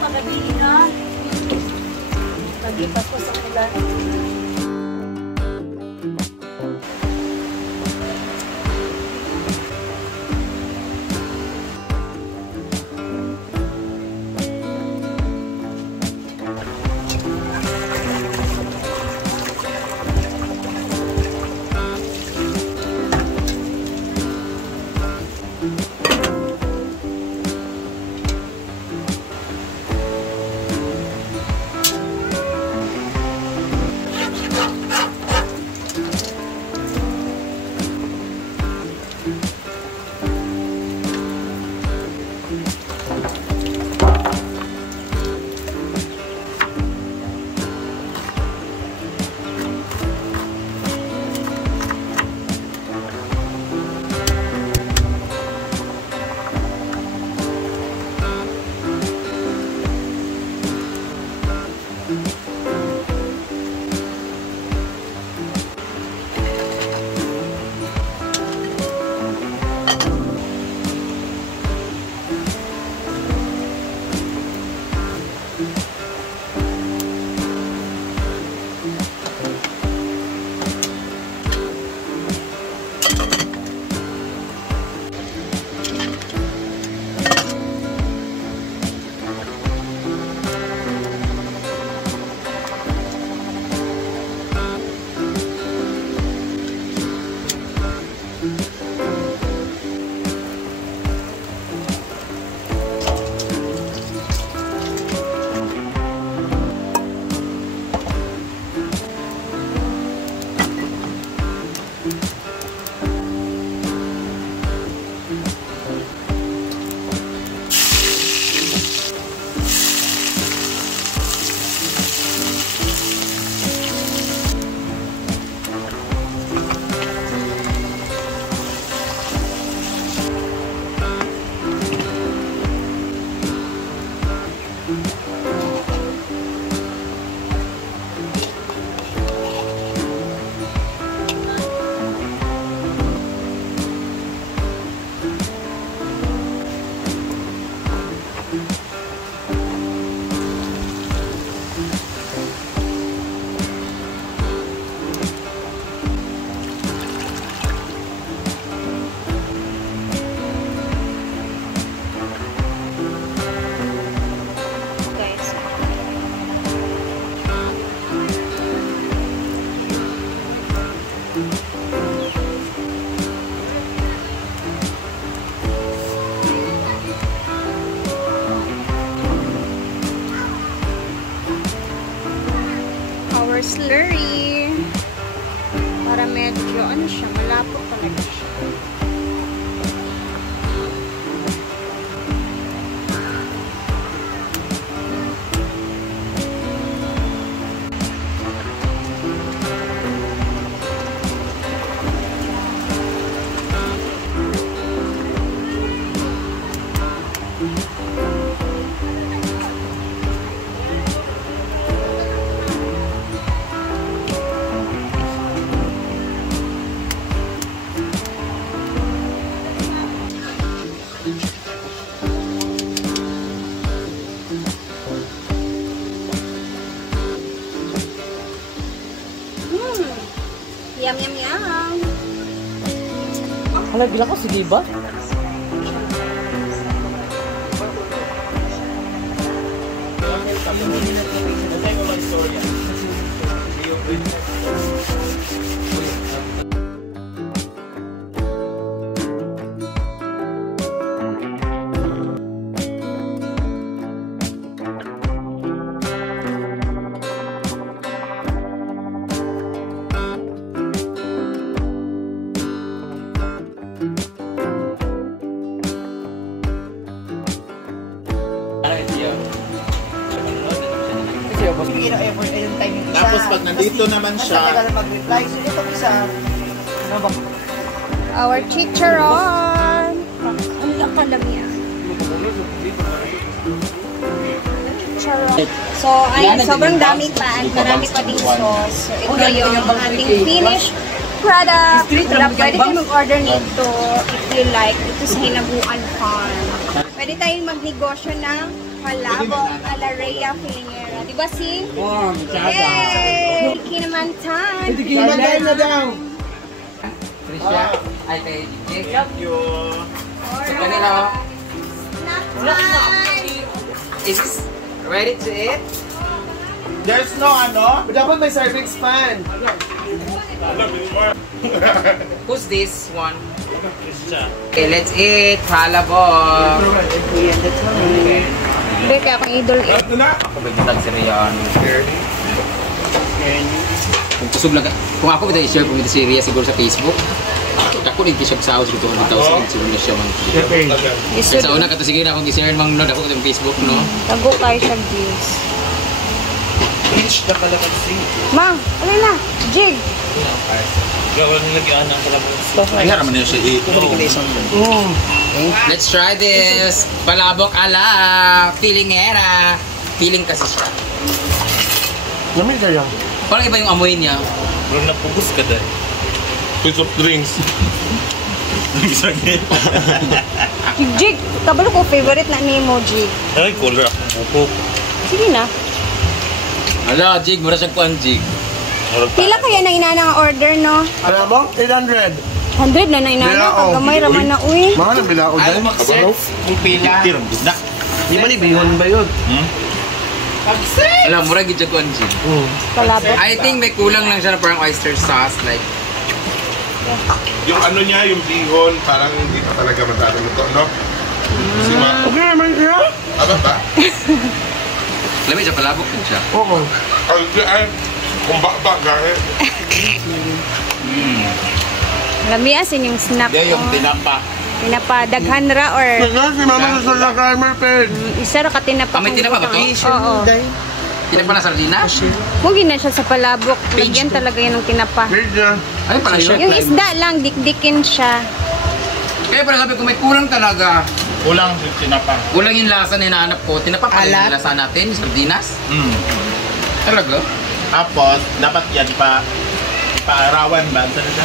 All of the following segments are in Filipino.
pagabili na. Pagipas ko sa ulan. Slurry para medyo ano siya, malapot talaga siya. Yum, yum, yum. Hala, bilang ko, sige ba? Tapos pag nandito naman siya, Our chicharon. Ang laka lang yan. Chicharon. So, ayun, sobrang dami pa. Marami pa din sauce. So, ito yung ating finished product. Pwede kayo mag-order nito if you like. Ito sa Hinaguan Farm. Pwede tayong magnegosyo ng palabok ala Rhea Filingera. Diba si? Oh, Yay! Kinaman time! Kinaman na daw. Trisha, ay kay DJ. Thank you. So kanina, Snack time! is this ready to eat? There's no ano? Dapat may cervix fan. Who's this one? Okay, let's eat. Palabok. Hindi, kaya akong idol eh. Ako bigyan si Rian. Kung kusog lang, kung ako bigyan i-share kung ito si Ria siguro sa Facebook. Ako din kisya sa house dito kung siguro na siya man. Sa una ka to sige na akong i-share mang nod ako sa Facebook, no? Tago kayo siya, views. Pinch na kalakasing. Ma, alay na. Jig. Ay, haraman niya siya Let's try this. Palabok ala Filingera. Feeling kasi siya. Lamig kayo. Parang iba yung amoy niya. Parang napugos ka dahil. With soft drinks. Jig, kabalo ko favorite na ni mo, Jig. Ay, color ako. Opo. Sige na. Ala, Jig. Mura siya kuhan, Jig. Pila kaya na inana nga order, no? Alam mo? 800. 100 na inana. Bilao. Kagamay raman na, uy. Mga nang bilao Ayaw dyan. mag-serve kung pila. Tirang ganda. Di ba ni bihon ba yun? Ala, mura gid siya kuhan, Jig. Palabok. I think may kulang lang siya na parang oyster sauce. Like, Yung ano niya, yung bihon, parang hindi pa talaga matalo nito, no? Kasi Okay naman siya. Aba ba? lamig siya, palabok din siya. Oo. Ay, kung ba, gahit. Lami asin yung snack Yan yung ko. tinapa. Tinapa, daghan ra or Kaya si mama sa sa Carmer Peg. isa ra ka tinapa. Ah, may tinapa ba to? Oo. Tinapa na sardinas? Huwag na siya sa palabok. Lagyan talaga yan ng tinapa. Peg niya. Ano pala siya? Yung isda lang, dikdikin siya. Kaya pala sabi ko may kulang talaga. Kulang yung tinapa. Kulang yung lasa na hinahanap ko. Tinapa pala yung lasa natin, yung sardinas. Talaga? Tapos, dapat yan paarawan ba? Ano na?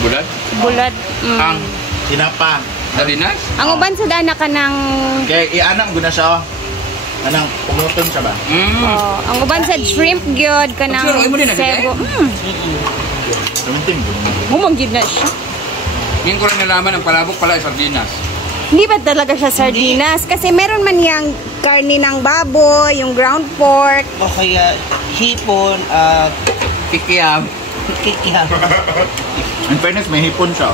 Bulad? Bulad. Ang Tinapa. sardinas? Ang uban sa dana ka ng... Kaya i-anang ko na siya. Anang, pumutong siya ba? Oh, ang uban sa shrimp gyud ka ng Sure, mo din na, sebo. Tumintim. Humanggid na siya. Ngayon ko lang nalaman ang palabok pala ay sardinas. Hindi ba talaga siya sardinas? Kasi meron man yang karni ng baboy, yung ground pork. O kaya hipon, Kikiyam. kikya. In fairness, may hipon siya.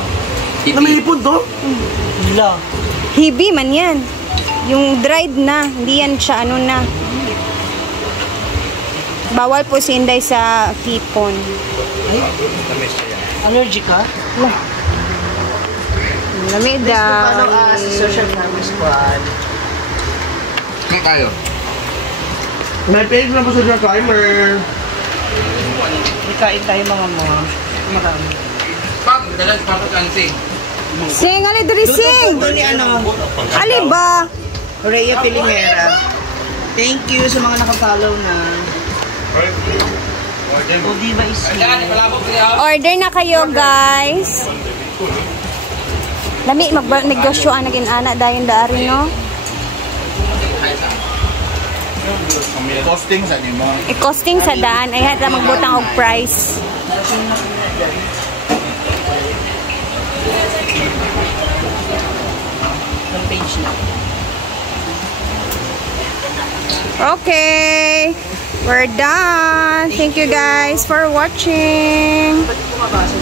Namihipon to? Hila. Hibi man yan. Yung dried na, hindi yan siya ano na. Bawal po si Inday sa hipon. Allergic ka? Lamig Paano daw. sa social camera squad? Ngayon tayo. May page na po sa Carmer. Ikain tayo mga marami. Pag, dalag pa ko kansi. Sing, ali diri sing! Ito ni ano, Ali ba? Rhea Filingera. Thank you sa mga nakafollow na. O di ba isi? Ayan, palabok niya. Order na kayo, guys. Lami, mag-negosyo ang naging anak dayon daari, no? Costing sa nimo. I-costing sa daan, ay hata magbutang og price. Ang page na. Okay. We're done. Thank you guys for watching. Ba't bumabasa